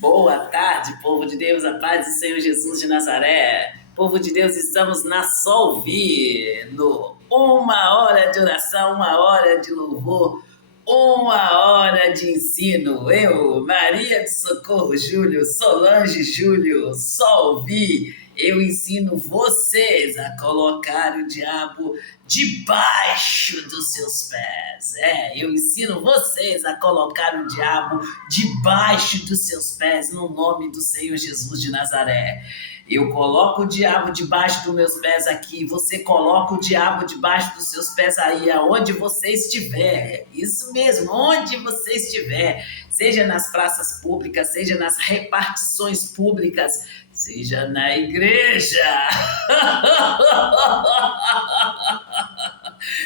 Boa tarde, povo de Deus, a paz do Senhor Jesus de Nazaré. Povo de Deus, estamos na Solvi, no uma hora de oração, uma hora de louvor, uma hora de ensino. Eu, Maria de Socorro Júlio, Solange Júlio, Solvi, eu ensino vocês a colocar o diabo debaixo dos seus pés. Eu ensino vocês a colocar o diabo debaixo dos seus pés, no nome do Senhor Jesus de Nazaré. Eu coloco o diabo debaixo dos meus pés aqui, você coloca o diabo debaixo dos seus pés aí, aonde você estiver. Isso mesmo, onde você estiver, seja nas praças públicas, seja nas repartições públicas, seja na igreja.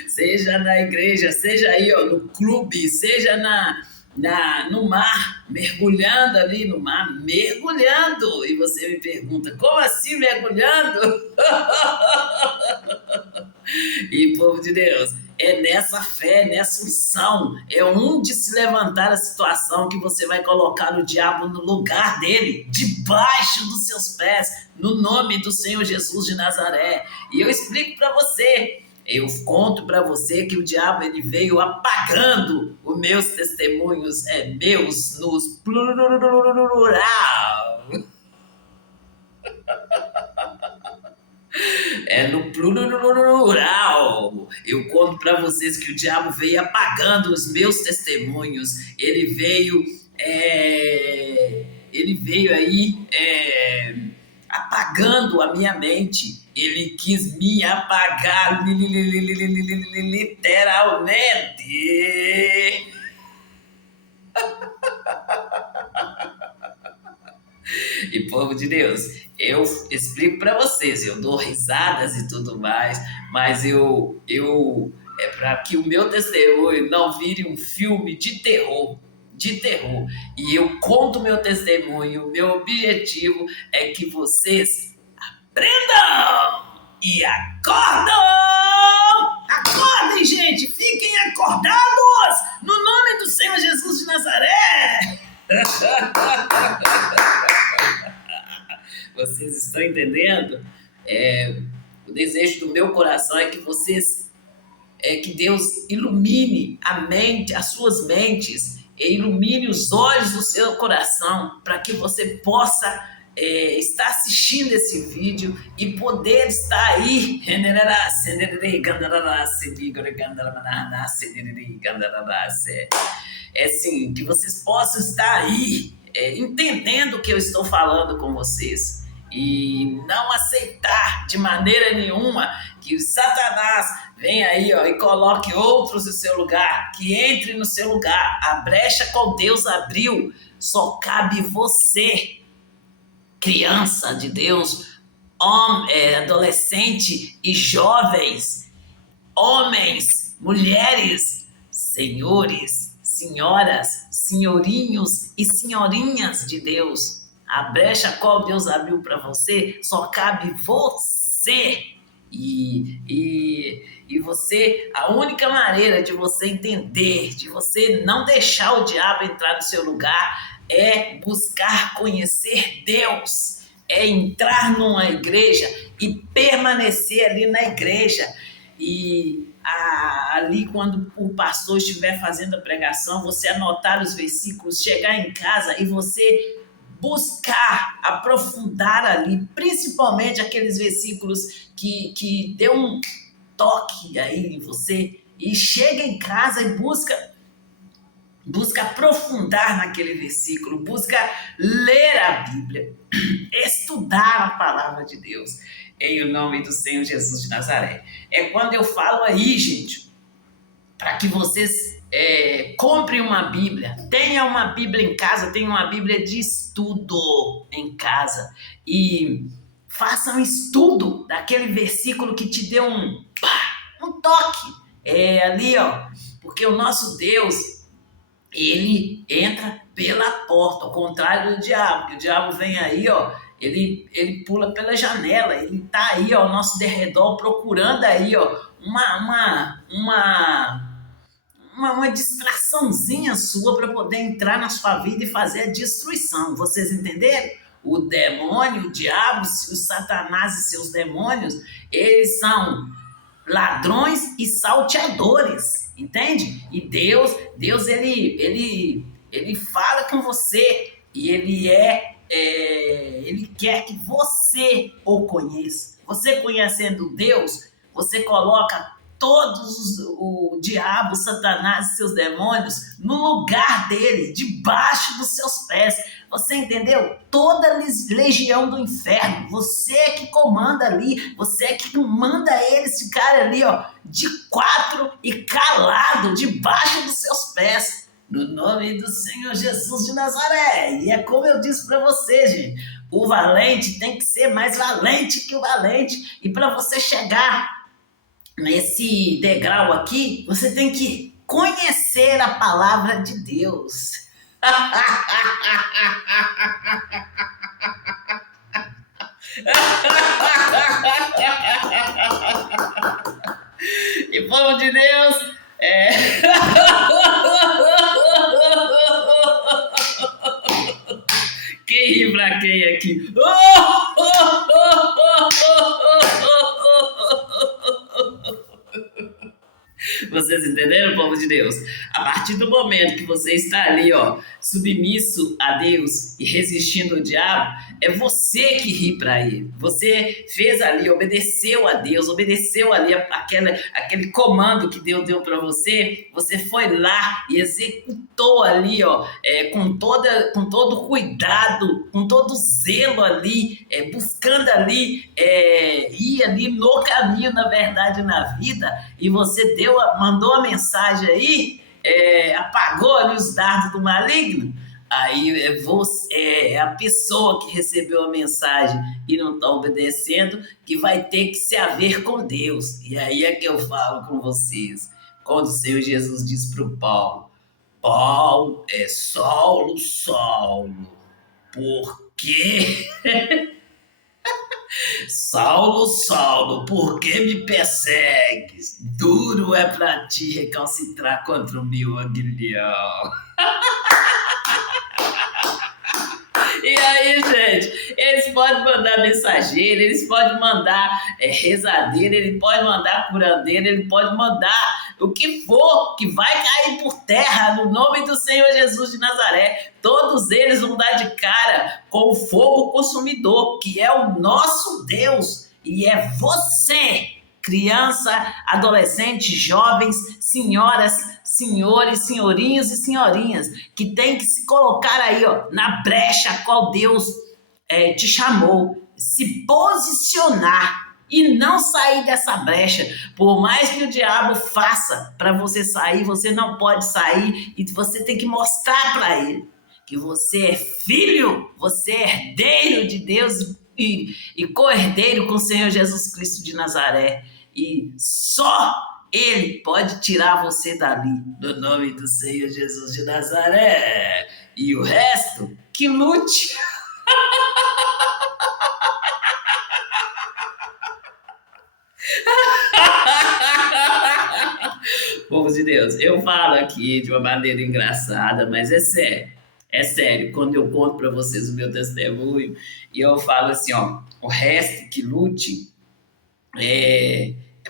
Seja na igreja, seja aí ó, no clube, seja no mar, mergulhando ali no mar, mergulhando. E você me pergunta, como assim mergulhando? E, povo de Deus, é nessa fé, nessa unção, é onde se levantar a situação que você vai colocar o diabo no lugar dele, debaixo dos seus pés, no nome do Senhor Jesus de Nazaré. E eu explico para você, eu conto para você que o diabo ele veio apagando os meus testemunhos, meus nos plural. No plural. Eu conto para vocês que o diabo veio apagando os meus testemunhos. Ele veio aí apagando a minha mente. Ele quis me apagar literalmente. E povo de Deus, eu explico para vocês, eu dou risadas e tudo mais, mas é para que o meu testemunho não vire um filme de terror, E eu conto meu testemunho, meu objetivo é que vocês aprendam e acordam! Acordem, gente! Fiquem acordados! No nome do Senhor Jesus de Nazaré! Vocês estão entendendo? O desejo do meu coração é que que Deus ilumine a mente, as suas mentes, e ilumine os olhos do seu coração, para que você possa estar assistindo esse vídeo e poder estar aí. Assim, que vocês possam estar aí entendendo o que eu estou falando com vocês e não aceitar de maneira nenhuma que o Satanás venha aí ó, e coloque outros no seu lugar, que entre no seu lugar. A brecha com Deus abriu, só cabe você, criança de Deus, adolescente e jovens, homens, mulheres, senhores, senhoras, senhorinhos e senhorinhas de Deus. A brecha qual Deus abriu para você, só cabe você. E você, a única maneira de você entender, de você não deixar o diabo entrar no seu lugar, é buscar conhecer Deus, é entrar numa igreja e permanecer ali na igreja. E ali quando o pastor estiver fazendo a pregação, você anotar os versículos, chegar em casa e você buscar, aprofundar ali, principalmente aqueles versículos que deu um toque aí em você, e chega em casa e busca aprofundar naquele versículo, busca ler a Bíblia, estudar a palavra de Deus, em nome do Senhor Jesus de Nazaré. É quando eu falo aí, gente, para que vocês comprem uma Bíblia, tenha uma Bíblia em casa, tenha uma Bíblia de estudo em casa e faça um estudo daquele versículo que te deu um toque ali, ó, porque o nosso Deus, ele entra pela porta, ao contrário do diabo, que o diabo vem aí, ó, ele pula pela janela, ele tá aí, ó, ao nosso derredor, procurando aí, ó, uma uma distraçãozinha sua para poder entrar na sua vida e fazer a destruição. Vocês entenderam? O demônio, o diabo, o Satanás e seus demônios, eles são ladrões e salteadores, entende? E Deus ele fala com você e ele quer que você o conheça. Você conhecendo Deus, você coloca todos o diabo, Satanás e seus demônios no lugar dele, debaixo dos seus pés. Você entendeu? Toda legião do inferno, você é que comanda ali, você é que manda eles ficarem ali, ó, de quatro e calado, debaixo dos seus pés. No nome do Senhor Jesus de Nazaré. E é como eu disse para você, gente, o valente tem que ser mais valente que o valente. E para você chegar nesse degrau aqui, você tem que conhecer a palavra de Deus. E povo de Deus, quem ri pra quem aqui? Vocês entenderam, povo de Deus? A partir do momento que você está ali, ó, submisso a Deus e resistindo ao diabo, é você que ri para ele. Você fez ali, obedeceu a Deus, obedeceu ali aquele comando que Deus deu para você. Você foi lá e executou ali, ó, com todo cuidado, com todo zelo ali, buscando ali, ir ali no caminho, na verdade, na vida. E você mandou a mensagem aí, apagou ali os dardos do maligno. Aí você, a pessoa que recebeu a mensagem e não está obedecendo, que vai ter que se haver com Deus. E aí é que eu falo com vocês. Quando o Senhor Jesus diz para o Paulo: Paulo é Saulo, Saulo, por quê? Saulo, Saulo, por que me persegues? Duro é para ti recalcitrar contra o meu aguilhão. E aí, gente, eles podem mandar mensageiro, eles podem mandar rezadeira, ele pode mandar curandeira, ele pode mandar o que for, que vai cair por terra no nome do Senhor Jesus de Nazaré. Todos eles vão dar de cara com o fogo consumidor, que é o nosso Deus, e é você, criança, adolescente, jovens, senhoras, senhores, senhorinhos e senhorinhas, que tem que se colocar aí, ó, na brecha a qual Deus te chamou, se posicionar e não sair dessa brecha. Por mais que o diabo faça para você sair, você não pode sair, e você tem que mostrar para ele que você é filho, você é herdeiro de Deus e co-herdeiro com o Senhor Jesus Cristo de Nazaré. E só Ele pode tirar você dali, no nome do Senhor Jesus de Nazaré. E o resto, que lute. Povo de Deus, eu falo aqui de uma maneira engraçada, mas é sério. É sério, quando eu conto para vocês o meu testemunho, e eu falo assim, ó, o resto que lute,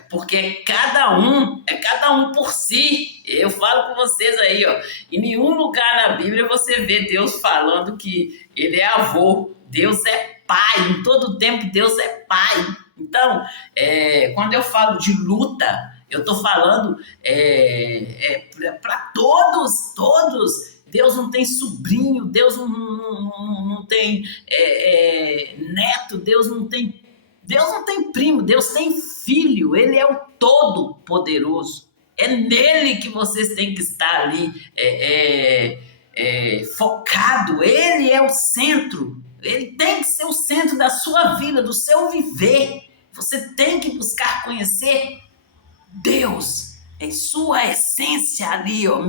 porque é cada um por si. Eu falo com vocês aí, ó, em nenhum lugar na Bíblia você vê Deus falando que ele é avô. Deus é pai, em todo tempo Deus é pai. Então, quando eu falo de luta, eu estou falando para todos. Deus não tem sobrinho, Deus não tem neto, Deus não tem primo, Deus tem filho. Ele é o Todo-Poderoso. É nele que vocês têm que estar ali focado. Ele é o centro. Ele tem que ser o centro da sua vida, do seu viver. Você tem que buscar conhecer Deus em sua essência ali, ó.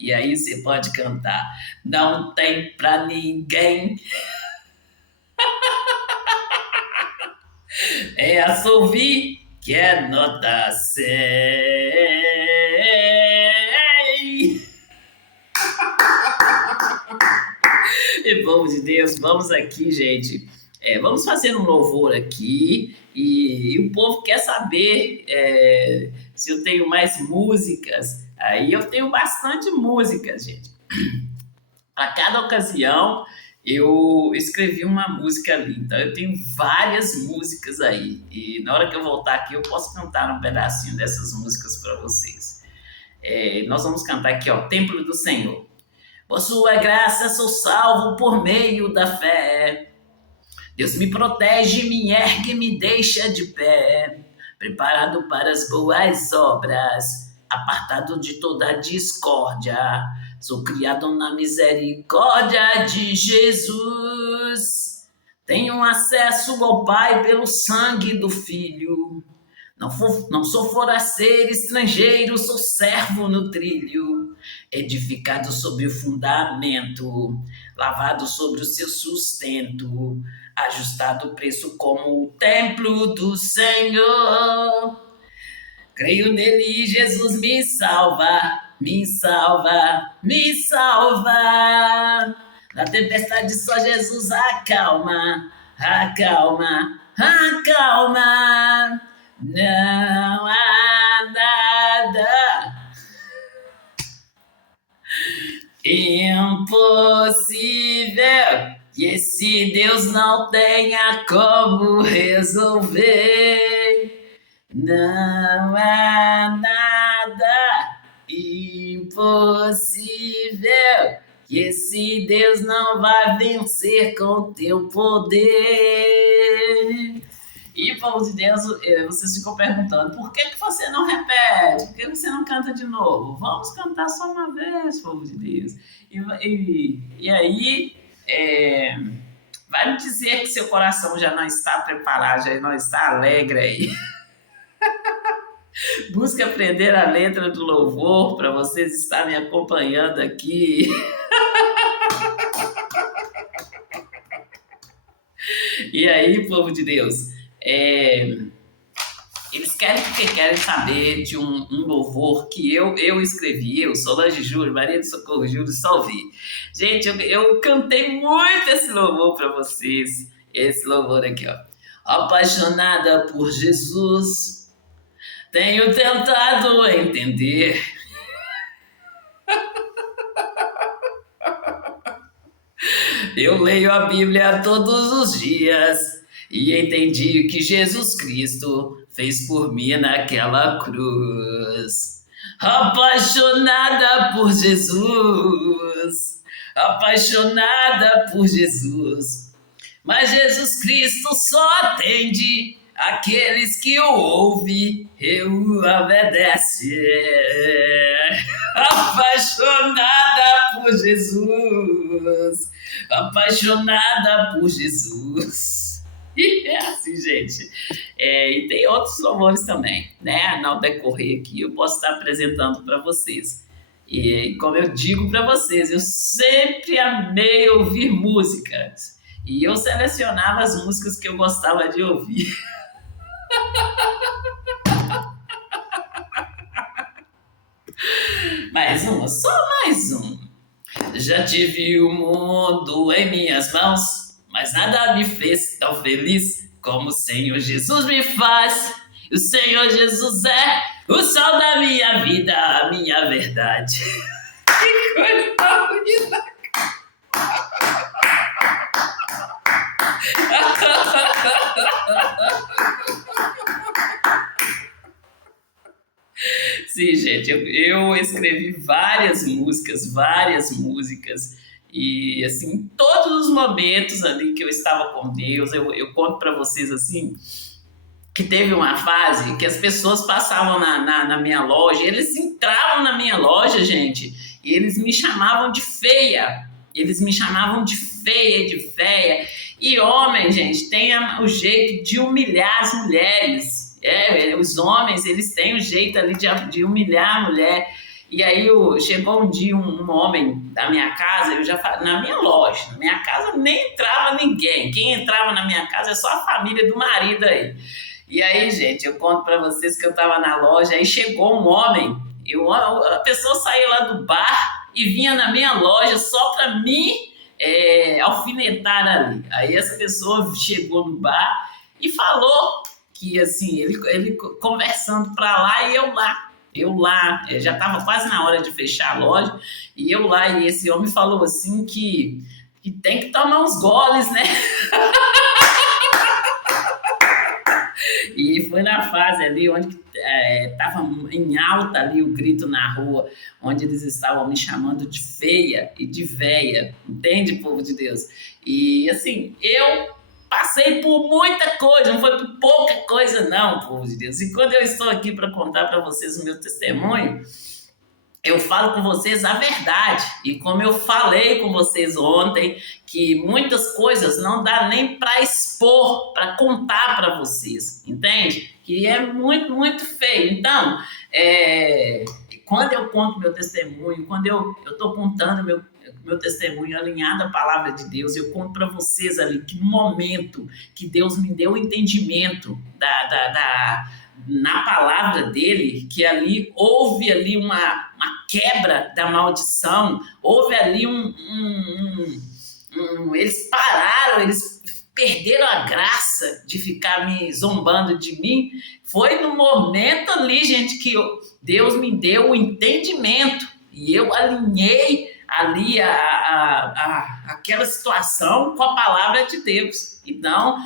E aí você pode cantar: não tem pra ninguém É assobio que é nota 100. E povo de Deus, vamos aqui, gente. Vamos fazer um louvor aqui e o povo quer saber se eu tenho mais músicas. Aí eu tenho bastante músicas, gente. A cada ocasião eu escrevi uma música ali. Então eu tenho várias músicas aí. E na hora que eu voltar aqui eu posso cantar um pedacinho dessas músicas para vocês. Nós vamos cantar aqui, ó, Templo do Senhor. Por sua graça sou salvo por meio da fé. Deus me protege, me ergue, me deixa de pé. Preparado para as boas obras, apartado de toda discórdia. Sou criado na misericórdia de Jesus. Tenho acesso ao Pai pelo sangue do Filho. Não sou forasteiro, estrangeiro, sou servo no trilho, edificado sobre o fundamento, lavado sobre o seu sustento, ajustado o preço como o templo do Senhor. Creio nele e Jesus me salva, me salva, me salva. Na tempestade só Jesus acalma, acalma, acalma. Não há nada impossível que esse Deus não tenha como resolver. Não há nada impossível que esse Deus não vai vencer com teu poder. E, povo de Deus, vocês ficam perguntando, por que você não repete? Por que você não canta de novo? Vamos cantar só uma vez, povo de Deus. E aí, vai me dizer que seu coração já não está preparado, já não está alegre aí. Busque aprender a letra do louvor para vocês estarem acompanhando aqui. E aí, povo de Deus, eles querem porque querem saber de um louvor que eu escrevi, Solange Júlio, Maria do Socorro Júlio, Salvi. Gente, eu cantei muito esse louvor para vocês, esse louvor aqui, ó. Apaixonada por Jesus, tenho tentado entender. Eu leio a Bíblia todos os dias e entendi que Jesus Cristo fez por mim naquela cruz. Apaixonada por Jesus, apaixonada por Jesus. Mas Jesus Cristo só atende aqueles que o ouvem e o obedecem. Apaixonada por Jesus, apaixonada por Jesus. E é assim, gente. E tem outros louvores também, né? No decorrer aqui eu posso estar apresentando para vocês. E como eu digo para vocês, eu sempre amei ouvir músicas. E eu selecionava as músicas que eu gostava de ouvir. Mais uma, só mais um. Já tive o mundo em minhas mãos, mas nada me fez tão feliz como o Senhor Jesus me faz. O Senhor Jesus é o sol da minha vida, a minha verdade. Que coisa linda! Sim, gente, eu escrevi várias músicas, e assim, em todos os momentos ali que eu estava com Deus, eu conto para vocês assim, que teve uma fase que as pessoas passavam na minha loja, eles entravam na minha loja, gente, e eles me chamavam de feia, de feia, e homem, gente, tem o jeito de humilhar as mulheres. Os homens, eles têm o jeito ali de humilhar a mulher. E aí chegou um dia um homem da minha casa, eu já na minha loja, na minha casa nem entrava ninguém. Quem entrava na minha casa é só a família do marido aí. E aí, gente, eu conto para vocês que eu estava na loja, aí chegou um homem, a pessoa saiu lá do bar e vinha na minha loja só para me alfinetar ali. Aí essa pessoa chegou no bar e falou que, assim, ele conversando para lá e eu lá, já estava quase na hora de fechar a loja, e eu lá, e esse homem falou assim que tem que tomar uns goles, né? E foi na fase ali onde estava em alta ali o grito na rua, onde eles estavam me chamando de feia e de véia, entende, povo de Deus? E assim, eu passei por muita coisa, não foi por pouca coisa não, povo de Deus. E quando eu estou aqui para contar para vocês o meu testemunho, eu falo com vocês a verdade. E como eu falei com vocês ontem, que muitas coisas não dá nem para expor, para contar para vocês, entende? Que é muito, muito feio. Então, quando eu conto meu testemunho, quando eu estou contando meu testemunho alinhado à palavra de Deus, eu conto para vocês ali que no momento que Deus me deu o entendimento na palavra dele, que ali houve ali uma quebra da maldição, houve ali eles pararam, eles perderam a graça de ficar me zombando de mim. Foi no momento ali, gente, que Deus me deu o entendimento e eu alinhei ali aquela situação com a palavra de Deus. Então,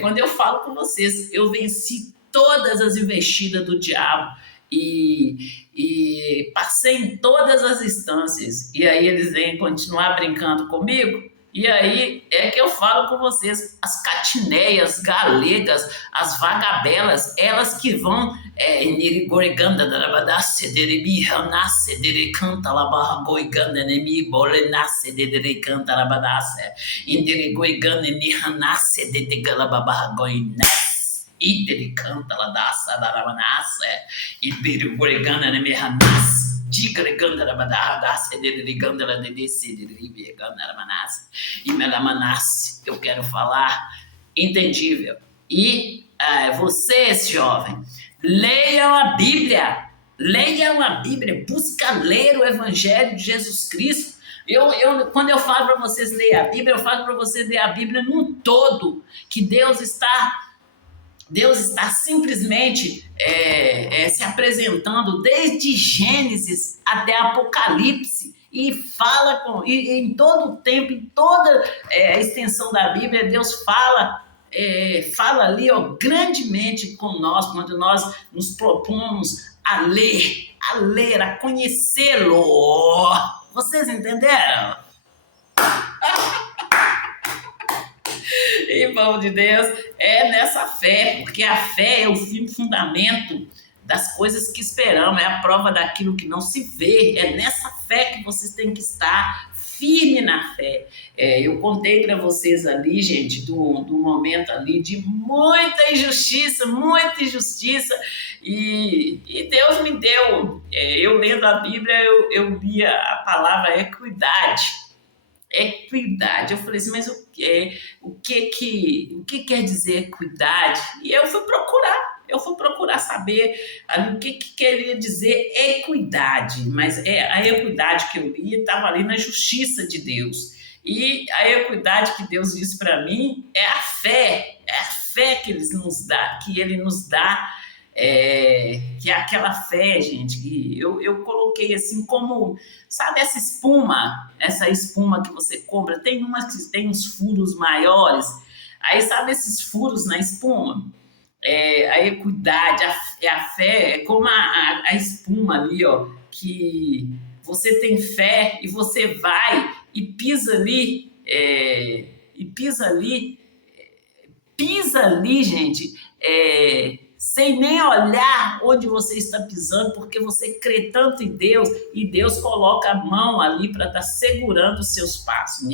quando eu falo com vocês, eu venci todas as investidas do diabo e passei em todas as instâncias. E aí eles vêm continuar brincando comigo. E aí é que eu falo com vocês, as catineias galegas, as vagabelas, elas que vão nirigoriganda darabadasse derebi hanase derecanta labarragoiganda nemi bolenasse derecanta labadasse indirigoriganda ni hanase dedegalabaragoiness idere canta la dassa da rabanassa e birigoriganda nemi hanase digreganda la badahadasse dereganda la dedesse deribeganda la manasse e melamanasse. Eu quero falar entendível. E vocês, jovens, leiam a Bíblia, busca ler o Evangelho de Jesus Cristo. Quando eu falo para vocês ler a Bíblia, eu falo para vocês ler a Bíblia num todo, que Deus está simplesmente se apresentando desde Gênesis até Apocalipse e fala em todo o tempo, em toda a extensão da Bíblia, Deus fala ali grandemente com nós, quando nós nos propomos a ler, a conhecê-lo. Vocês entenderam? E, povo de Deus, é nessa fé, porque a fé é o fundamento das coisas que esperamos, é a prova daquilo que não se vê. É nessa fé que vocês têm que estar firme na fé. Eu contei para vocês ali, gente, do momento ali de muita injustiça, e Deus me deu, eu lendo a Bíblia, eu via a palavra equidade. Equidade. Eu falei assim, mas o que quer dizer equidade? E eu fui procurar saber ali o que queria dizer equidade, mas a equidade que eu li estava ali na justiça de Deus. E a equidade que Deus disse para mim é a fé que Ele nos dá, que é aquela fé, gente, que eu coloquei assim como, sabe essa espuma que você compra, tem umas que tem uns furos maiores, aí sabe esses furos na espuma? A equidade, a fé é como a espuma ali, que você tem fé e você vai e pisa ali, gente, sem nem olhar onde você está pisando, porque você crê tanto em Deus e Deus coloca a mão ali para estar segurando os seus passos.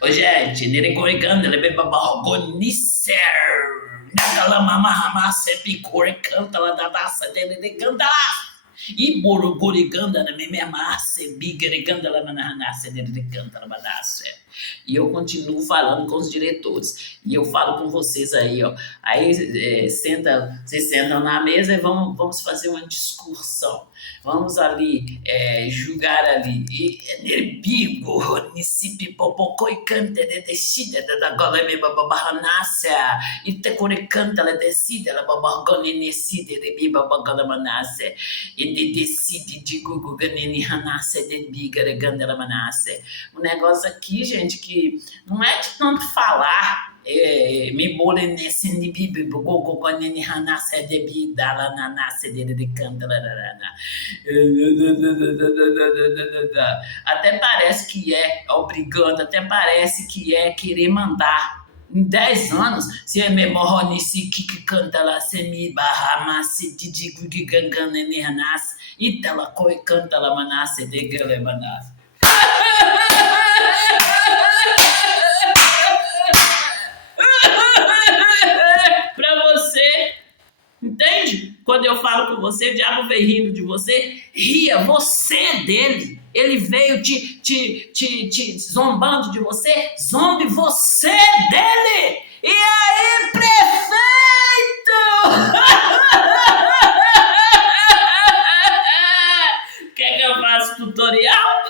Ô, gente, nerecoricanda, lebebabarrogonicer. Nagalamamahama, sepicoricanta, la da daça, nerecanda. E borogoriganda, na minha massa, bigariganda, la manahanaça, nerecanda, la manaça. E eu continuo falando com os diretores. E eu falo com vocês aí, ó. Aí vocês sentam na mesa e vamos fazer uma discussão. Vamos ali julgar ali. Nerbigo, nisipi popocoi canta de descida da gola me babahanácia. E te core canta la descida la babagone neside de biba bagala manácia. E de decide de gugu ganeni hanácia de biga reganda la manácia. O negócio aqui, gente, que não é de tanto falar. Me bole nesse nibibi gogo ganeni hanácia de bida la nanácia de canta la rana. Até parece que é obrigando, até parece que é querer mandar. Em 10 anos, se é memorro nesse que canta lá, se me barra, mas se digo que gangana ne hanas, e tela coi canta lá manasse de galemanas. Pra você, entende? Quando eu falo com você, o diabo vem rindo de você, ria, você dele. Ele veio te zombando de você, zombe você dele. E aí, prefeito? Quer que eu faça tutorial?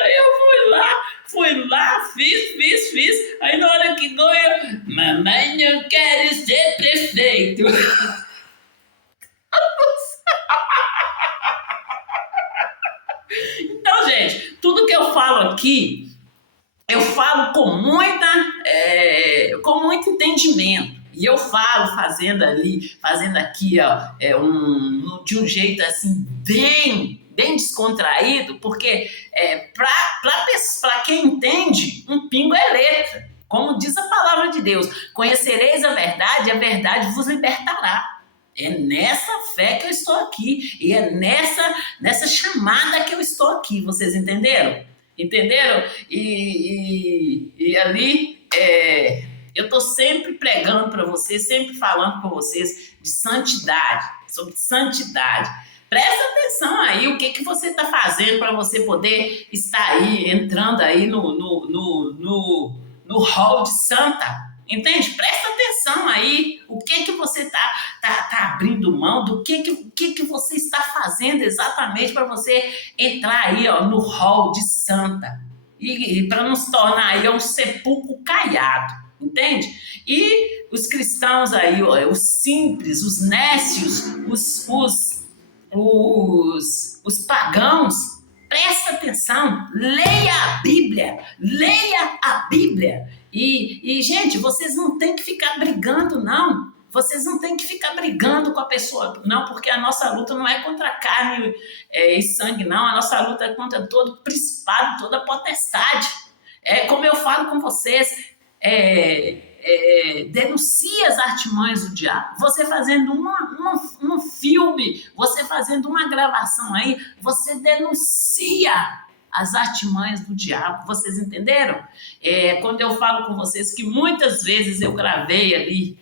Aí eu fui lá, fiz. Aí na hora que ganha, mamãe, eu quero ser prefeito. Então, gente, tudo que eu falo aqui, eu falo com muito entendimento. E eu falo fazendo aqui, ó, de um jeito assim, bem descontraído, porque para quem entende, um pingo é letra. Como diz a palavra de Deus, conhecereis a verdade vos libertará. É nessa fé que eu estou aqui. E é nessa chamada que eu estou aqui. Vocês entenderam? Entenderam? E ali eu estou sempre pregando para vocês, sempre falando com vocês de santidade, sobre santidade. Presta atenção aí o que você está fazendo para você poder estar aí, entrando aí no hall de santa. Entende? Presta atenção aí o que você tá abrindo mão, do que você está fazendo exatamente para você entrar aí, ó, no hall de santa. E para não se tornar aí um sepulcro caiado. Entende? E os cristãos aí, ó, os simples, os nécios, os pagãos, presta atenção, leia a Bíblia. E, gente, vocês não têm que ficar brigando, não. Vocês não têm que ficar brigando com a pessoa, não, porque a nossa luta não é contra carne e sangue, não. A nossa luta é contra todo principado, toda potestade. Como eu falo com vocês, denuncia as artimanhas do diabo. Você fazendo um filme, você fazendo uma gravação aí, você denuncia as artimanhas do diabo. Vocês entenderam? Quando eu falo com vocês que muitas vezes eu gravei ali,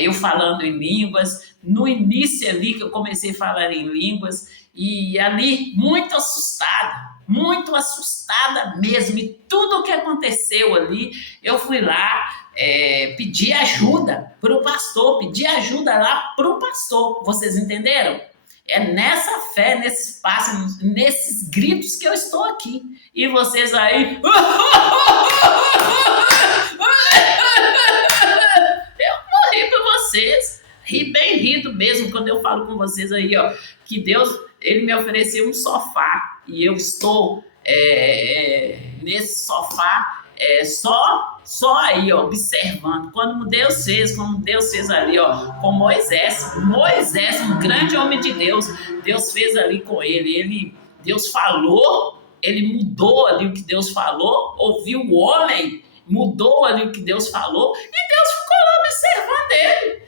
eu falando em línguas, no início ali que eu comecei a falar em línguas, e ali muito assustada mesmo, e tudo o que aconteceu ali, eu fui lá, pedir ajuda para o pastor, pedir ajuda lá para o pastor. Vocês entenderam? É nessa fé, nesse espaço, nesses gritos que eu estou aqui. E vocês aí... Eu morri por vocês. Ri bem rido mesmo quando eu falo com vocês aí, ó, que Deus, ele me ofereceu um sofá. E eu estou nesse sofá, só aí, ó, observando. Como Deus fez ali, ó, com Moisés, um grande homem de Deus, Deus fez ali com ele, Deus falou, ele mudou ali o que Deus falou, ouviu o homem, mudou ali o que Deus falou, e Deus ficou lá observando ele.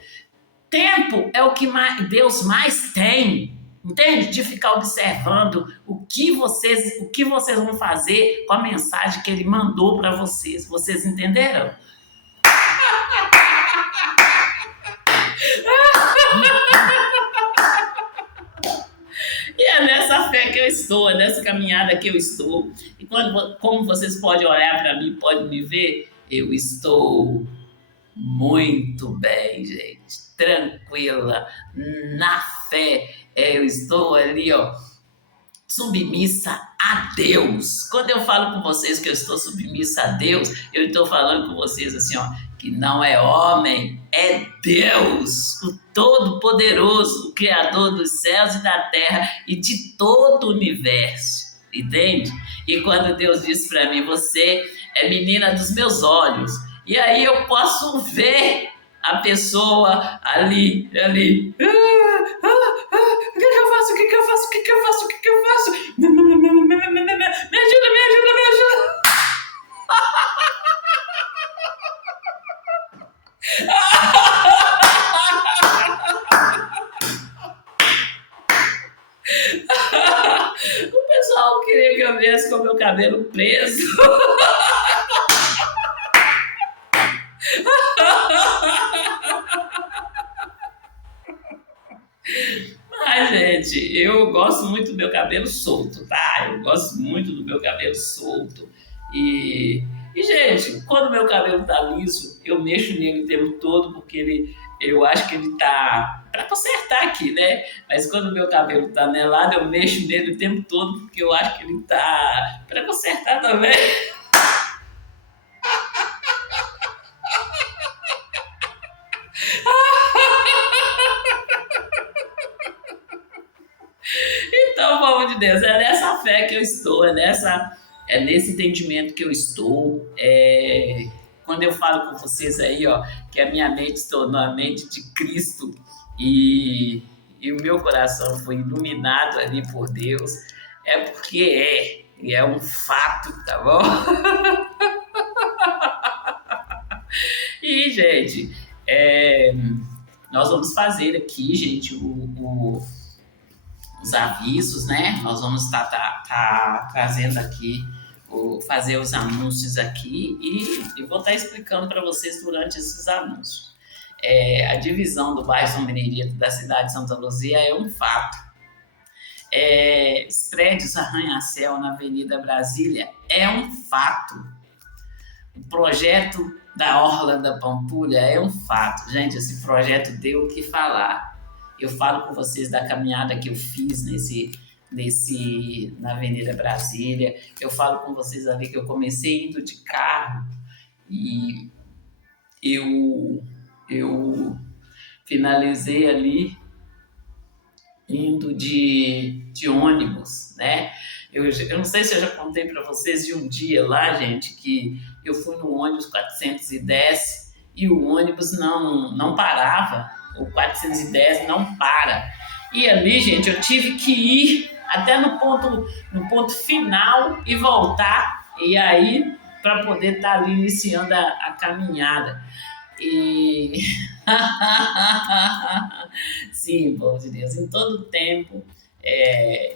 Tempo é o que Deus mais tem. Entende? De ficar observando o que vocês vão fazer com a mensagem que ele mandou para vocês. Vocês entenderam? E é nessa fé que eu estou, é nessa caminhada que eu estou. E como vocês podem olhar para mim, podem me ver, eu estou muito bem, gente. Tranquila, na fé. Eu estou ali, ó, submissa a Deus. Quando eu falo com vocês que eu estou submissa a Deus, eu estou falando com vocês assim, ó, que não é homem, é Deus, o Todo-Poderoso, o Criador dos céus e da terra e de todo o universo, entende? E quando Deus diz para mim, você é menina dos meus olhos, e aí eu posso ver a pessoa ali. O que eu faço? O que eu faço? O que eu faço? O que eu faço? Me ajuda, me ajuda, me ajuda. O pessoal queria que eu viesse com o meu cabelo preso. Mas, gente, eu gosto muito do meu cabelo solto, tá? Eu gosto muito do meu cabelo solto. Gente, quando o meu cabelo tá liso, eu mexo nele o tempo todo, porque eu acho que ele tá pra consertar aqui, né? Mas quando o meu cabelo tá melado, eu mexo nele o tempo todo, porque eu acho que ele tá pra consertar também. Então, povo de Deus, é nessa fé que eu estou, é nesse entendimento que eu estou. Quando eu falo com vocês aí, ó, que a minha mente se tornou a mente de Cristo e, e o meu coração foi iluminado ali por Deus, é porque e é um fato, tá bom? E, gente, nós vamos fazer aqui, gente, os avisos, né? Nós vamos estar trazendo aqui, fazer os anúncios aqui e vou estar explicando para vocês durante esses anúncios. A divisão do bairro São Benedito da cidade de Santa Luzia é um fato. Os prédios Arranha-Céu na Avenida Brasília é um fato. O projeto da Orla da Pampulha é um fato. Gente, esse projeto deu o que falar. Eu falo com vocês da caminhada que eu fiz na Avenida Brasília. Eu falo com vocês ali que eu comecei indo de carro e eu finalizei ali indo de ônibus, né? Eu não sei se eu já contei para vocês de um dia lá, gente, que eu fui no ônibus 410 e o ônibus não parava. O 410 não para. E ali, gente, eu tive que ir até no ponto final e voltar, e aí para poder estar ali iniciando a caminhada. Sim, povo de Deus, em todo o tempo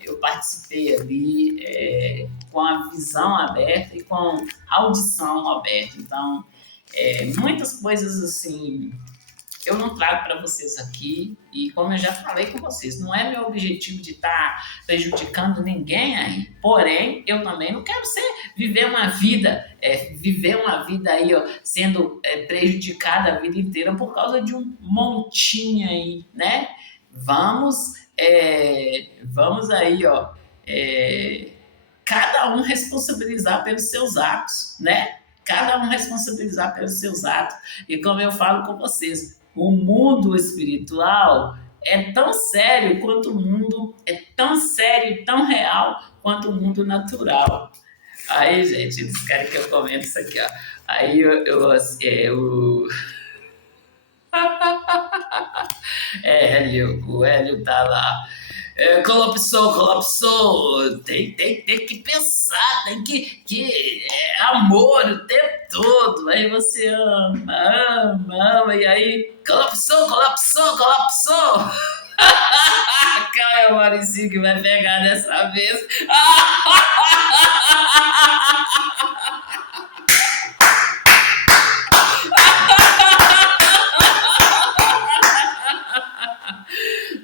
eu participei ali com a visão aberta e com a audição aberta. Então, muitas coisas assim eu não trago para vocês aqui, e como eu já falei com vocês, não é meu objetivo de estar prejudicando ninguém aí, porém, eu também não quero viver uma vida aí, ó, sendo prejudicada a vida inteira por causa de um montinho aí, né? Vamos aí, ó, cada um responsabilizar pelos seus atos, né? Cada um responsabilizar pelos seus atos. E como eu falo com vocês, o mundo espiritual é tão sério quanto o mundo, é tão sério e tão real quanto o mundo natural. Aí, gente, eles querem que eu comente isso aqui, ó. Aí o Hélio tá lá. Colapsou. Tem que pensar, tem que amor o tempo todo. Aí você ama, e aí colapsou. Qual é o Mauricinho que vai pegar dessa vez?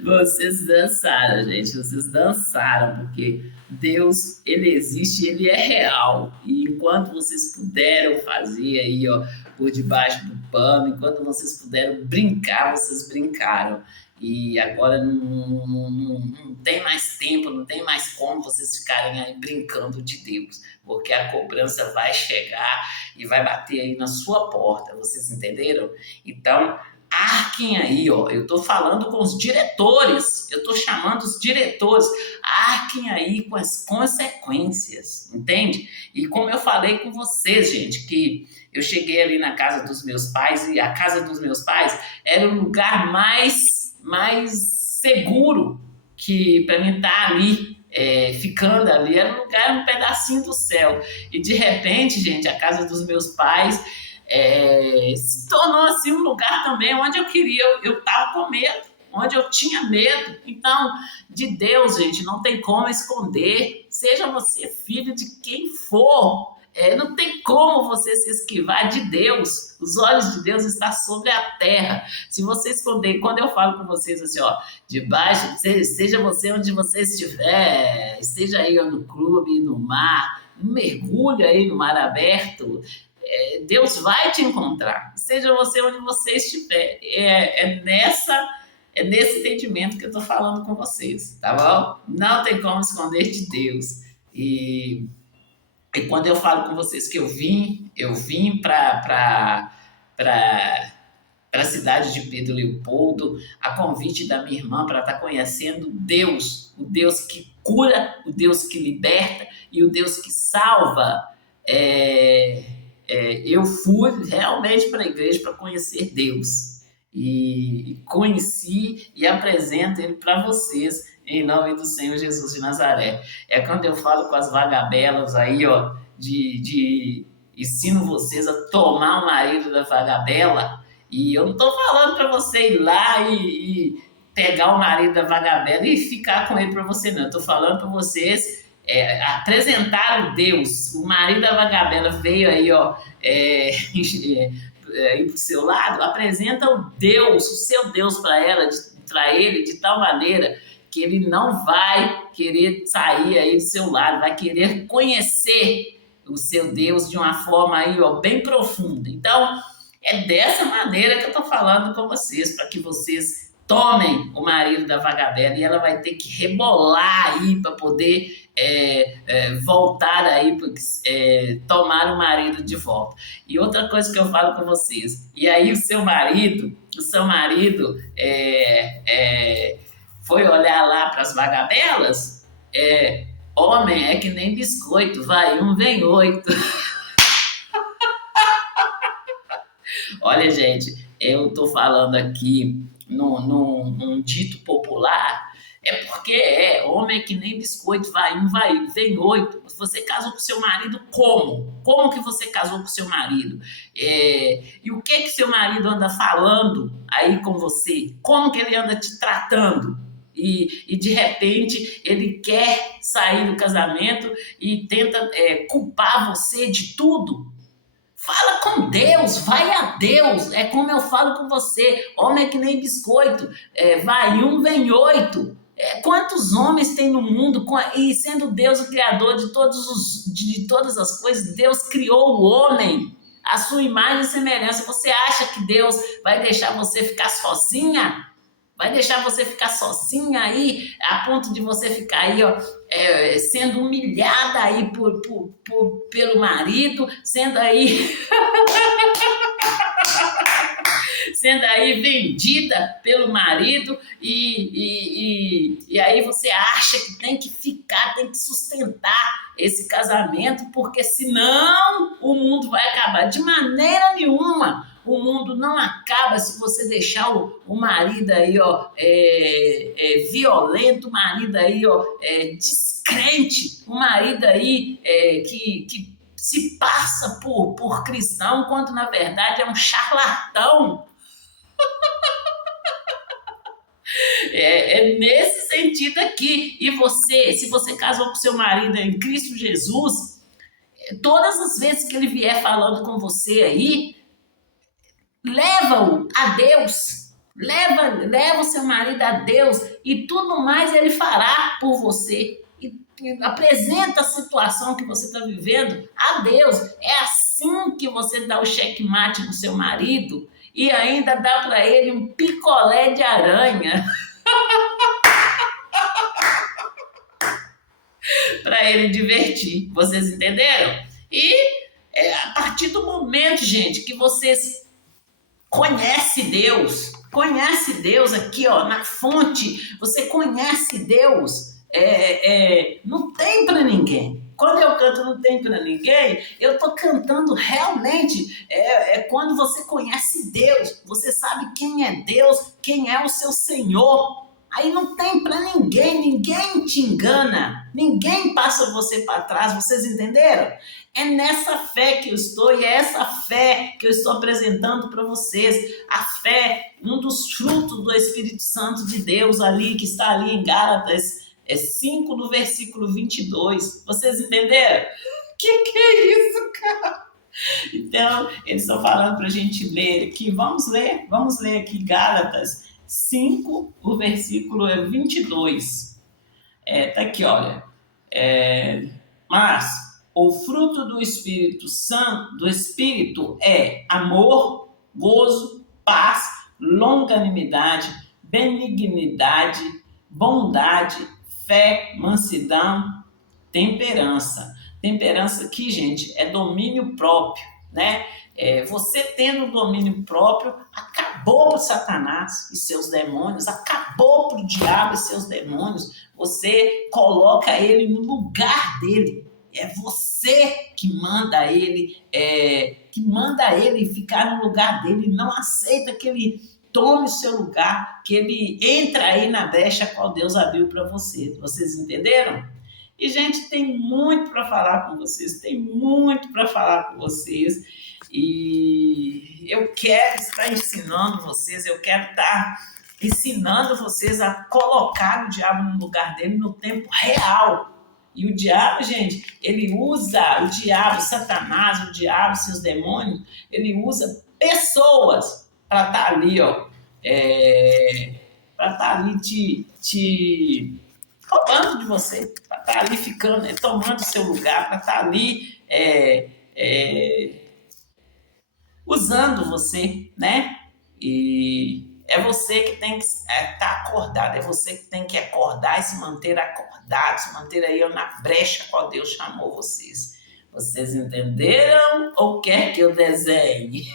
Vocês dançaram, gente. Vocês dançaram, porque Deus, ele existe, ele é real. E enquanto vocês puderam fazer aí, ó, por debaixo do pano, enquanto vocês puderam brincar, vocês brincaram. E agora não tem mais tempo, não tem mais como vocês ficarem aí brincando de Deus, porque a cobrança vai chegar e vai bater aí na sua porta. Vocês entenderam? Então, arquem aí, ó. Eu tô falando com os diretores, eu tô chamando os diretores, arquem aí com as consequências, entende? E como eu falei com vocês, gente, que eu cheguei ali na casa dos meus pais e a casa dos meus pais era o lugar mais seguro que para mim estar ali. Ficando ali, era um lugar, um pedacinho do céu. E de repente, gente, a casa dos meus pais se tornou assim um lugar também onde eu queria, eu estava com medo, onde eu tinha medo. Então, de Deus, gente, não tem como esconder. Seja você filho de quem for, não tem como você se esquivar de Deus. Os olhos de Deus estão sobre a terra. Se você esconder, quando eu falo com vocês assim, ó, debaixo, seja você onde você estiver, esteja aí no clube, no mar, mergulha aí no mar aberto, Deus vai te encontrar, seja você onde você estiver. É nesse entendimento que eu estou falando com vocês, tá bom? Não tem como esconder de Deus. E quando eu falo com vocês que eu vim para a cidade de Pedro Leopoldo, a convite da minha irmã para estar conhecendo Deus, o Deus que cura, o Deus que liberta e o Deus que salva. Eu fui realmente para a igreja para conhecer Deus. E conheci e apresento Ele para vocês, em nome do Senhor Jesus de Nazaré. É quando eu falo com as vagabelas aí, ó, de ensino vocês a tomar o marido da vagabela, e eu não estou falando para você ir lá e pegar o marido da vagabela e ficar com ele para você, não. Eu estou falando para vocês apresentar o Deus. O marido da vagabela veio aí, ó, ir pro seu lado, apresenta o Deus, o seu Deus para ele de tal maneira que ele não vai querer sair aí do seu lado, vai querer conhecer o seu Deus de uma forma aí, ó, bem profunda. Então, é dessa maneira que eu estou falando com vocês, para que vocês tomem o marido da vagabela, e ela vai ter que rebolar aí para poder voltar aí, tomar o marido de volta. E outra coisa que eu falo com vocês, e aí o seu marido foi olhar lá para as vagabelas, homem é que nem biscoito, vai um, vem oito. Olha, gente, eu tô falando aqui num dito popular, porque homem é que nem biscoito, vai um, vai, vem oito. Você casou com seu marido como? Como que você casou com seu marido? E o que seu marido anda falando aí com você? Como que ele anda te tratando? E de repente ele quer sair do casamento e tenta culpar você de tudo. Fala com Deus, vai a Deus. É como eu falo com você, homem é que nem biscoito, vai um, vem oito. Quantos homens tem no mundo, e sendo Deus o criador de todas as coisas, Deus criou o homem, a sua imagem e semelhança. Você acha que Deus vai deixar você ficar sozinha? Vai deixar você ficar sozinha aí, a ponto de você ficar aí, ó, sendo humilhada aí pelo marido, sendo aí sendo aí vendida pelo marido, e aí você acha que tem que ficar, tem que sustentar esse casamento, porque senão o mundo vai acabar. De maneira nenhuma. O mundo não acaba se você deixar o marido aí, ó, violento, o marido aí, ó, descrente, o marido aí que se passa por cristão, quando na verdade é um charlatão. É nesse sentido aqui. E você, se você casou com seu marido em Cristo Jesus, todas as vezes que ele vier falando com você aí, leva-o a Deus. Leva o seu marido a Deus e tudo mais ele fará por você. E apresenta a situação que você está vivendo a Deus. É assim que você dá o checkmate no seu marido e ainda dá para ele um picolé de aranha para ele divertir. Vocês entenderam? E a partir do momento, gente, que vocês conhece Deus aqui, ó, na fonte, você conhece Deus, não tem para ninguém. Quando eu canto não tem para ninguém, eu estou cantando realmente, quando você conhece Deus, você sabe quem é Deus, quem é o seu Senhor. Aí não tem para ninguém, ninguém te engana, ninguém passa você para trás, vocês entenderam? É nessa fé que eu estou e é essa fé que eu estou apresentando para vocês. A fé, um dos frutos do Espírito Santo de Deus ali, que está ali em Gálatas 5, no versículo 22. Vocês entenderam? Que é isso, cara? Então, eles estão falando para a gente ler aqui. Vamos ler aqui Gálatas 5, o versículo 22. Tá aqui, olha. Mas o fruto do Espírito Santo, do Espírito é amor, gozo, paz, longanimidade, benignidade, bondade, fé, mansidão, temperança. Temperança aqui, gente, é domínio próprio, né? Você tendo domínio próprio, acabou para Satanás e seus demônios, acabou para o diabo e seus demônios. Você coloca ele no lugar dele. É você que manda ele, ficar no lugar dele. Não aceita que ele tome o seu lugar, que ele entra aí na brecha qual Deus abriu para você. Vocês entenderam? E, gente, tem muito para falar com vocês, e eu quero estar ensinando vocês, eu quero estar ensinando vocês a colocar o diabo no lugar dele no tempo real. E o diabo, gente, ele usa, o diabo, Satanás, o diabo, seus demônios, ele usa pessoas para estar ali, ó, para estar ali te roubando de você, para estar ali ficando, tomando seu lugar, para estar ali usando você, né? E é você que tem que estar acordado, é você que tem que acordar e se manter acordado, se manter aí na brecha qual Deus chamou vocês. Vocês entenderam ou quer que eu desenhe?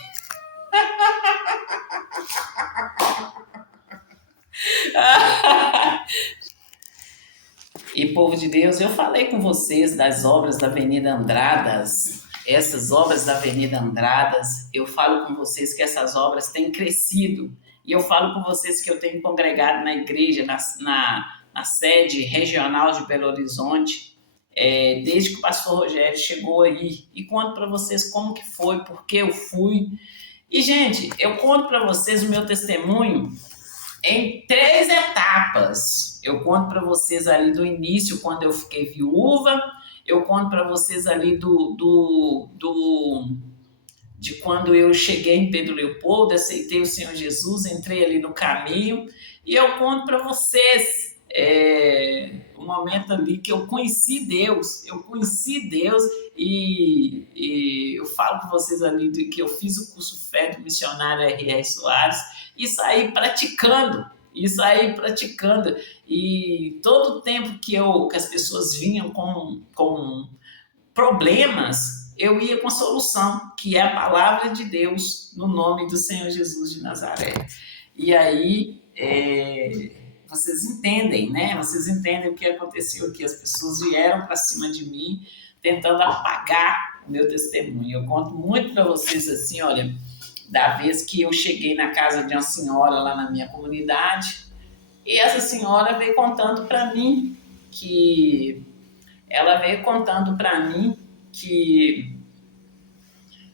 E povo de Deus, eu falei com vocês das obras da Avenida Andradas. Essas obras da Avenida Andradas, eu falo com vocês que essas obras têm crescido. E eu falo com vocês que eu tenho congregado na igreja, na sede regional de Belo Horizonte, desde que o pastor Rogério chegou aí. E conto para vocês como que foi, por que eu fui. E, gente, eu conto para vocês o meu testemunho em 3 etapas. Eu conto para vocês ali do início, quando eu fiquei viúva. Eu conto para vocês ali de quando eu cheguei em Pedro Leopoldo, aceitei o Senhor Jesus, entrei ali no caminho. E eu conto para vocês um momento ali que eu conheci Deus. E eu falo com vocês ali que eu fiz o curso Fé do missionário R.R. Soares e saí praticando. E todo o tempo que as pessoas vinham com problemas, eu ia com a solução, que é a palavra de Deus, no nome do Senhor Jesus de Nazaré. E aí, vocês entendem, né? Vocês entendem o que aconteceu aqui. As pessoas vieram para cima de mim, tentando apagar o meu testemunho. Eu conto muito para vocês assim, olha, da vez que eu cheguei na casa de uma senhora lá na minha comunidade, e essa senhora veio contando para mim que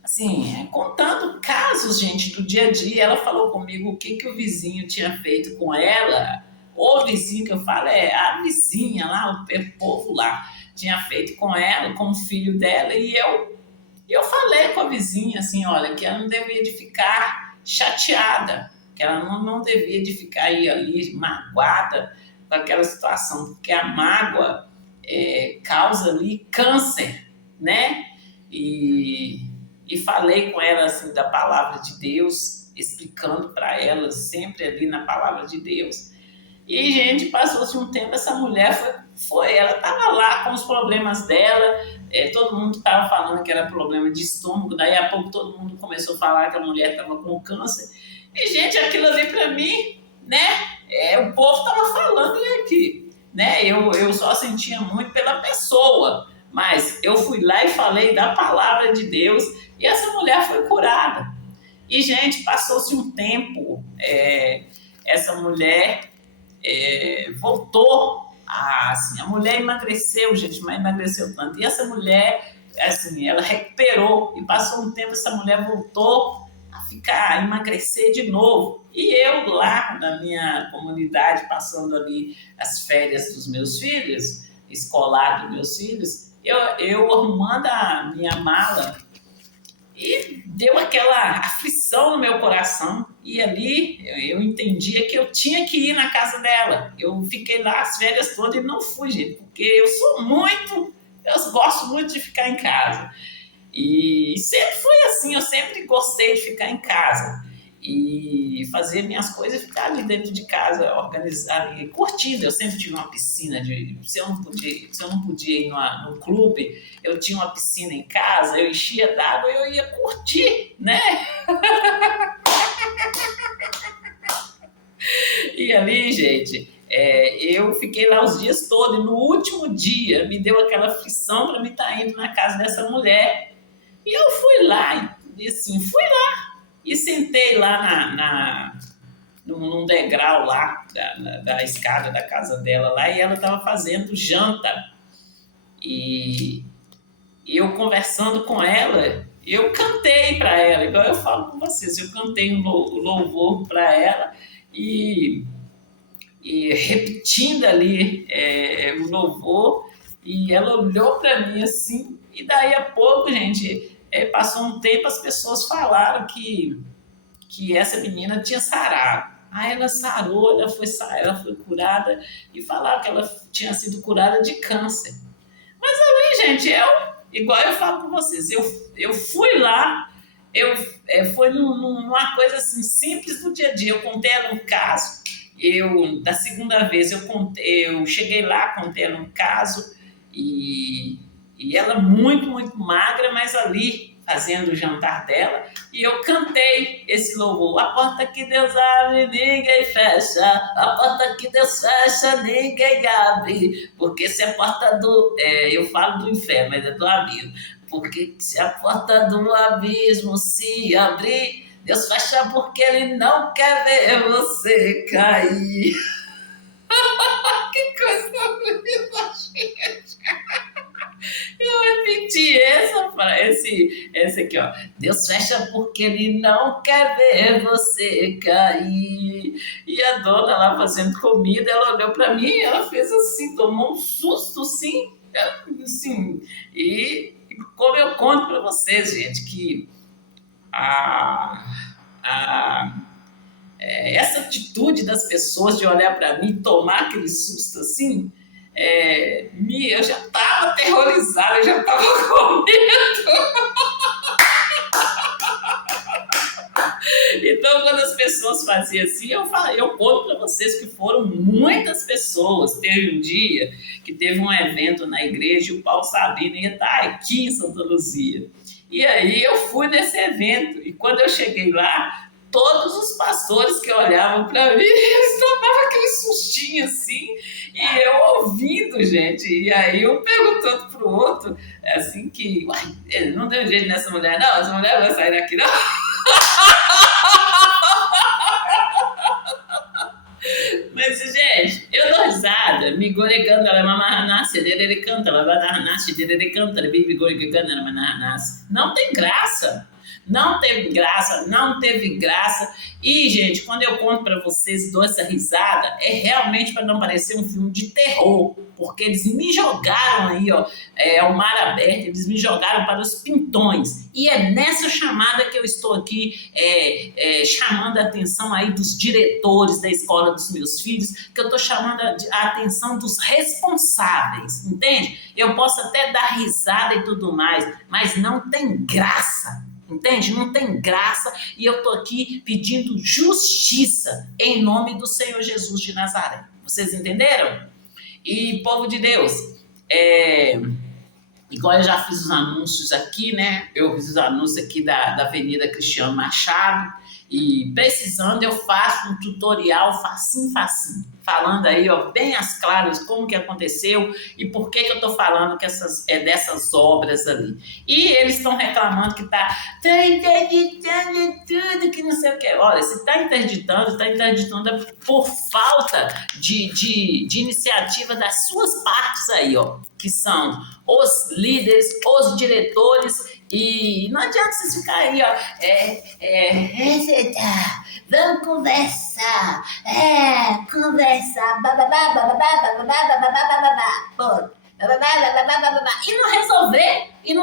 assim, contando casos, gente, do dia a dia. Ela falou comigo o que o vizinho tinha feito com ela. O vizinho que eu falo é a vizinha lá, o povo lá, tinha feito com ela, com o filho dela, e eu falei com a vizinha assim, olha, que ela não devia de ficar chateada, que ela não devia de ficar ali magoada com aquela situação, porque a mágoa causa ali câncer, né? E, e falei com ela assim da palavra de Deus, explicando para ela sempre ali na palavra de Deus. E, gente, passou-se um tempo, essa mulher ela estava lá com os problemas dela, todo mundo estava falando que era problema de estômago, daí a pouco todo mundo começou a falar que a mulher estava com câncer. E, gente, aquilo ali para mim, né, o povo estava falando aqui, né, eu só sentia muito pela pessoa, mas eu fui lá e falei da palavra de Deus e essa mulher foi curada. E, gente, passou-se um tempo, essa mulher voltou assim, a mulher emagreceu, gente, mas emagreceu tanto. E essa mulher, assim, ela recuperou e passou um tempo, essa mulher voltou a emagrecer de novo. E eu lá na minha comunidade, passando ali as férias dos meus filhos, escolar dos meus filhos, eu arrumando a minha mala e deu aquela aflição no meu coração. E ali eu entendia que eu tinha que ir na casa dela. Eu fiquei lá as férias todas e não fui, gente, porque eu gosto muito de ficar em casa. E sempre foi assim, eu sempre gostei de ficar em casa e fazer minhas coisas e ficar ali dentro de casa, organizar ali, curtindo. Eu sempre tive uma piscina, se eu não podia ir num clube, eu tinha uma piscina em casa, eu enchia d'água e eu ia curtir, né? E ali, gente, eu fiquei lá os dias todos e no último dia me deu aquela aflição para mim estar indo na casa dessa mulher. E eu fui lá, e assim, e sentei lá num degrau lá da escada da casa dela lá, e ela estava fazendo janta. E eu conversando com ela, eu cantei para ela, igual eu falo com vocês, eu cantei um louvor para ela e repetindo ali o louvor, e ela olhou para mim assim, e daí a pouco, gente, passou um tempo, as pessoas falaram que essa menina tinha sarado. Aí ela sarou, ela foi curada, e falaram que ela tinha sido curada de câncer. Mas ali, gente, igual eu falo com vocês, eu fui lá, foi numa coisa assim, simples do dia a dia. Eu contei ela um caso, da segunda vez, eu cheguei lá, contei ela um caso, e ela muito, muito magra, mas ali, fazendo o jantar dela, e eu cantei esse louvor: a porta que Deus abre, ninguém fecha, a porta que Deus fecha, ninguém abre, porque se a porta eu falo do inferno, mas é do abismo, porque se a porta do abismo se abrir, Deus fecha porque Ele não quer ver você cair. Que coisa linda, gente! Eu repeti esse aqui, ó. Deus fecha porque Ele não quer ver você cair. E a dona lá fazendo comida, ela olhou para mim e ela fez assim, tomou um susto, assim. E como eu conto para vocês, gente, que essa atitude das pessoas de olhar para mim e tomar aquele susto assim, eu já estava aterrorizada, eu já estava com medo. Então, quando as pessoas faziam assim, eu conto para vocês que foram muitas pessoas. Teve um dia que teve um evento na igreja e o Paulo Sabino ia estar aqui em Santa Luzia. E aí eu fui nesse evento, e quando eu cheguei lá, todos os pastores que olhavam para mim, eles tomavam aquele sustinho assim, e eu ouvindo, gente. E aí um perguntando pro outro, assim, que ele não deu jeito nessa mulher, não, essa mulher não vai sair daqui, não. Mas, gente, eu não risada. Migore canta, la mamarranassi, ele canta, la badarranassi, ele canta, bibigore canta, la mamarranassi. Não tem graça. Não teve graça, não teve graça. E, gente, quando eu conto para vocês, dou essa risada, é realmente para não parecer um filme de terror, porque eles me jogaram aí, ó, ao mar aberto, eles me jogaram para os pintões. E é nessa chamada que eu estou aqui chamando a atenção aí dos diretores da escola dos meus filhos, que eu estou chamando a atenção dos responsáveis, entende? Eu posso até dar risada e tudo mais, mas não tem graça. Entende? Não tem graça e eu estou aqui pedindo justiça em nome do Senhor Jesus de Nazaré. Vocês entenderam? E, povo de Deus, igual eu já fiz os anúncios aqui, né? Eu fiz os anúncios aqui da Avenida Cristiano Machado e precisando eu faço um tutorial facinho, falando aí, ó, bem às claras como que aconteceu e por que eu tô falando que dessas obras ali. E eles estão reclamando que tá interditando tudo, que não sei o que. Olha, se tá interditando por falta de iniciativa das suas partes aí, ó, que são os líderes, os diretores, e não adianta vocês ficarem aí, ó, vamos conversar, e não resolver, e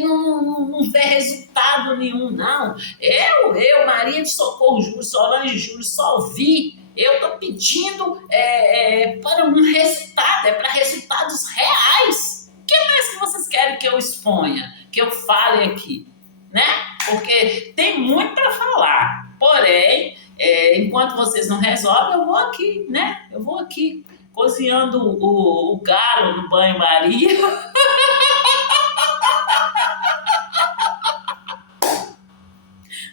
não ver resultado nenhum, não. Eu, Maria de Socorro Júlio, Solange Júlio, só ouvi. Eu estou pedindo para um resultado, para resultados reais. O que mais que vocês querem que eu exponha, que eu fale aqui, né? Porque tem muito para falar. Porém, enquanto vocês não resolvem, eu vou aqui, né? Eu vou aqui cozinhando o galo no banho-maria.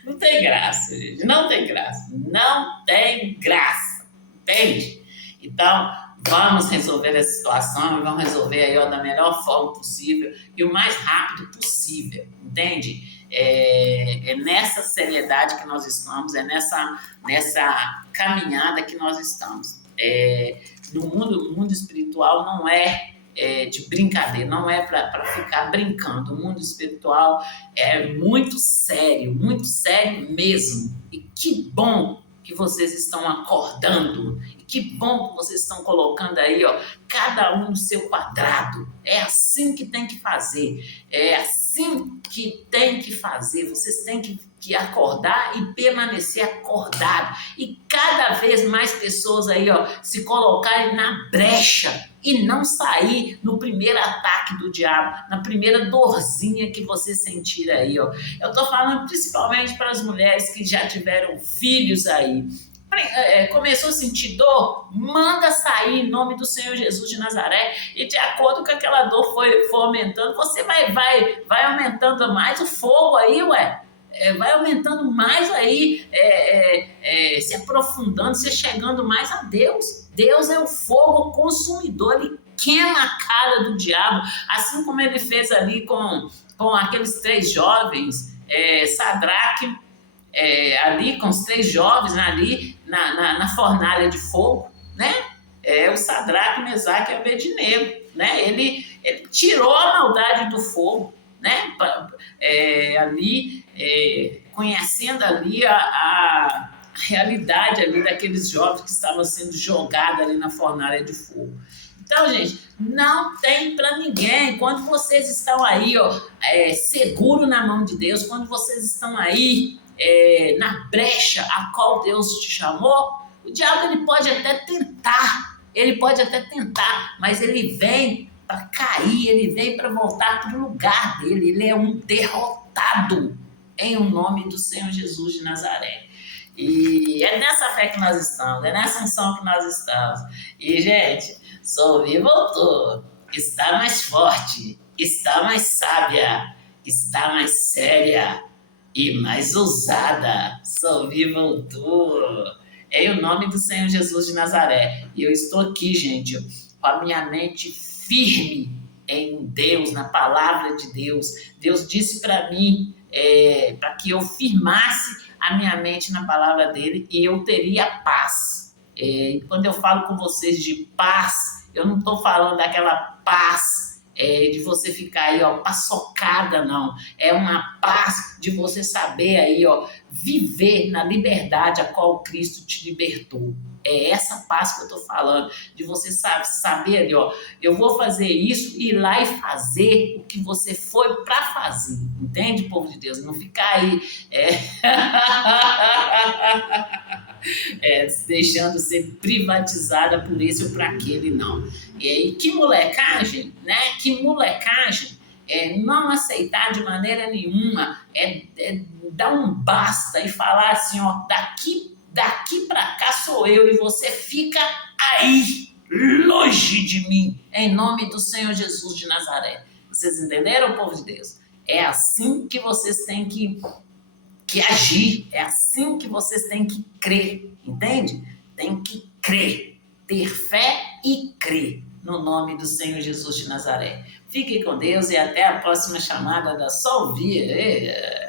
Não tem graça, gente. Não tem graça. Não tem graça. Entende? Então, vamos resolver essa situação e vamos resolver aí, ó, da melhor forma possível e o mais rápido possível. Entende? É nessa seriedade que nós estamos, é nessa caminhada que nós estamos. No mundo espiritual não é de brincadeira, não é para ficar brincando. O mundo espiritual é muito sério mesmo. E que bom que vocês estão acordando. E que bom que vocês estão colocando aí, ó, cada um no seu quadrado. É assim que tem que fazer. É assim que tem que fazer. Vocês têm que acordar e permanecer acordado. E cada vez mais pessoas aí, ó, se colocarem na brecha e não sair no primeiro ataque do diabo, na primeira dorzinha que você sentir aí, ó. Eu tô falando principalmente para as mulheres que já tiveram filhos aí. Começou a sentir dor, manda sair em nome do Senhor Jesus de Nazaré, e de acordo com aquela dor for aumentando, você vai aumentando mais o fogo aí, ué. Vai aumentando mais aí, se aprofundando, se chegando mais a Deus. Deus é o fogo consumidor, ele queima a cara do diabo, assim como ele fez ali com aqueles 3 jovens, Sadraque, ali com os 3 jovens ali na fornalha de fogo, né? O Sadraque, Mesaque e Abednego, né? Ele tirou a maldade do fogo, né? Ali, conhecendo ali a realidade ali daqueles jovens que estavam sendo jogados ali na fornalha de fogo. Então, gente, não tem para ninguém. Quando vocês estão aí, ó, seguro na mão de Deus, quando vocês estão aí na brecha a qual Deus te chamou, o diabo ele pode até tentar, mas ele vem para cair, ele vem para voltar para o lugar dele. Ele é um derrotado em o nome do Senhor Jesus de Nazaré. E é nessa fé que nós estamos, é nessa unção que nós estamos. E, gente, Solvi voltou, está mais forte, está mais sábia, está mais séria e mais ousada. Solvi voltou. É o nome do Senhor Jesus de Nazaré. E eu estou aqui, gente, com a minha mente firme em Deus, na palavra de Deus. Deus disse para mim, para que eu firmasse a minha mente na palavra dele e eu teria paz. Quando eu falo com vocês de paz, eu não estou falando daquela paz de você ficar aí, ó, paçocada, não. É uma paz de você saber aí, ó, viver na liberdade a qual Cristo te libertou. É essa paz que eu estou falando, de você saber ali, ó, eu vou fazer isso, ir lá e fazer o que você foi para fazer, entende, povo de Deus? Não ficar aí deixando ser privatizada por esse ou por aquele, não. E aí, que molecagem, né? Que molecagem. Não aceitar de maneira nenhuma, dar um basta e falar assim, ó, daqui para cá sou eu e você fica aí, longe de mim, em nome do Senhor Jesus de Nazaré. Vocês entenderam, povo de Deus? É assim que vocês têm que agir, é assim que vocês têm que crer, entende? Tem que crer, ter fé e crer no nome do Senhor Jesus de Nazaré. Fiquem com Deus e até a próxima chamada da Solvia.